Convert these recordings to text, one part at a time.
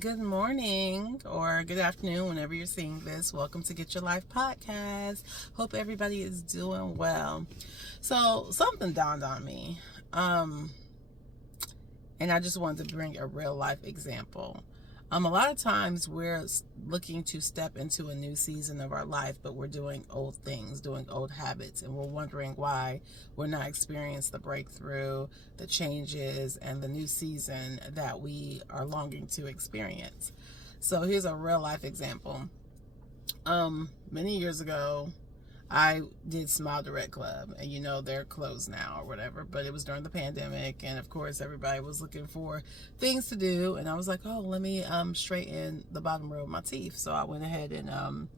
Good morning or good afternoon whenever you're seeing this. Welcome to Get Your Life podcast. Hope everybody is doing well. So something dawned on me. And I just wanted to bring a real life example. A lot of times we're looking to step into a new season of our life, but we're doing old things, doing old habits, and we're wondering why we're not experiencing the breakthrough, the changes, and the new season that we are longing to experience. So here's a real life example. Many years ago, I did Smile Direct Club, and they're closed now or whatever, but it was during the pandemic, and of course everybody was looking for things to do, and I was like, oh, let me straighten the bottom row of my teeth. So I went ahead and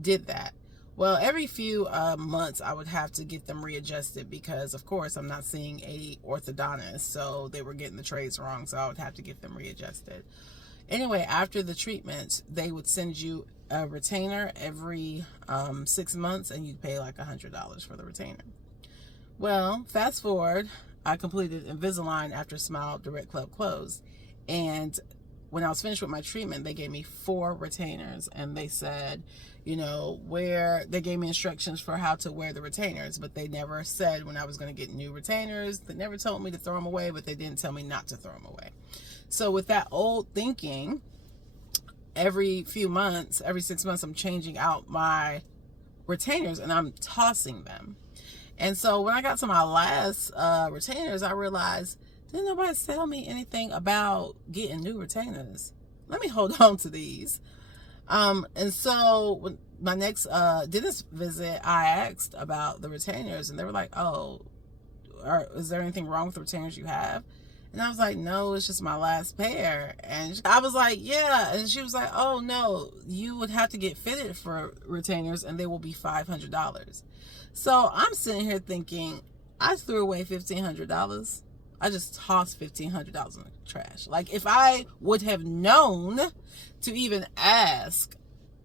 did that. Well, every few months I would have to get them readjusted because of course I'm not seeing a orthodontist, so they were getting the trays wrong, so I would have to get them readjusted. Anyway, after the treatment, they would send you a retainer every 6 months, and you'd pay like $100 for the retainer. Well, fast forward, I completed Invisalign after Smile Direct Club closed, and when I was finished with my treatment, they gave me 4 retainers, and they said, they gave me instructions for how to wear the retainers, but they never said when I was going to get new retainers. They never told me to throw them away, but they didn't tell me not to throw them away. So with that old thinking, every few months, every 6 months, I'm changing out my retainers and I'm tossing them. And so when I got to my last retainers, I realized, didn't nobody tell me anything about getting new retainers? Let me hold on to these. And so when my next dentist visit, I asked about the retainers, and they were like, oh, is there anything wrong with the retainers you have? And I was like, no, it's just my last pair. And I was like, yeah. And she was like, oh, no, you would have to get fitted for retainers and they will be $500. So I'm sitting here thinking, I threw away $1,500. I just tossed $1,500 in the trash. Like, if I would have known to even ask,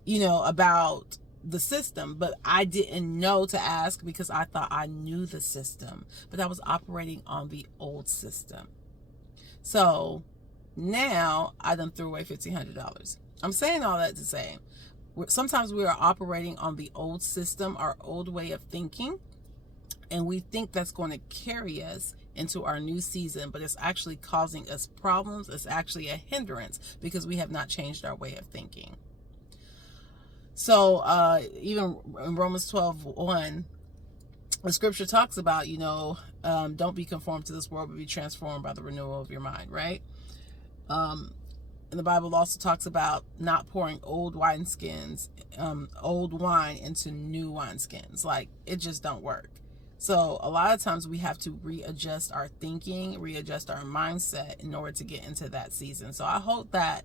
about the system, but I didn't know to ask because I thought I knew the system, but I was operating on the old system. So now I done threw away $1,500. I'm saying all that to say, sometimes we are operating on the old system, our old way of thinking, and we think that's going to carry us into our new season, but it's actually causing us problems. It's actually a hindrance because we have not changed our way of thinking. So even in Romans 12:1, the scripture talks about, don't be conformed to this world, but be transformed by the renewal of your mind, right? And the Bible also talks about not pouring old wine into new wineskins. Like, it just don't work. So a lot of times we have to readjust our thinking, readjust our mindset in order to get into that season. So I hope that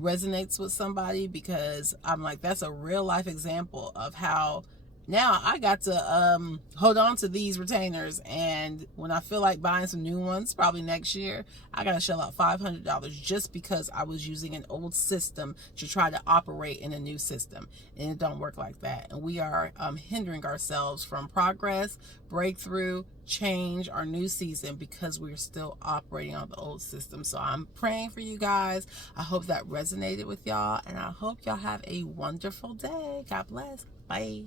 resonates with somebody, because I'm like, that's a real life example of how now I got to hold on to these retainers, and when I feel like buying some new ones, probably next year, I got to shell out $500 just because I was using an old system to try to operate in a new system, and it don't work like that. And we are hindering ourselves from progress, breakthrough, change, our new season, because we're still operating on the old system. So I'm praying for you guys. I hope that resonated with y'all, and I hope y'all have a wonderful day. God bless. Bye.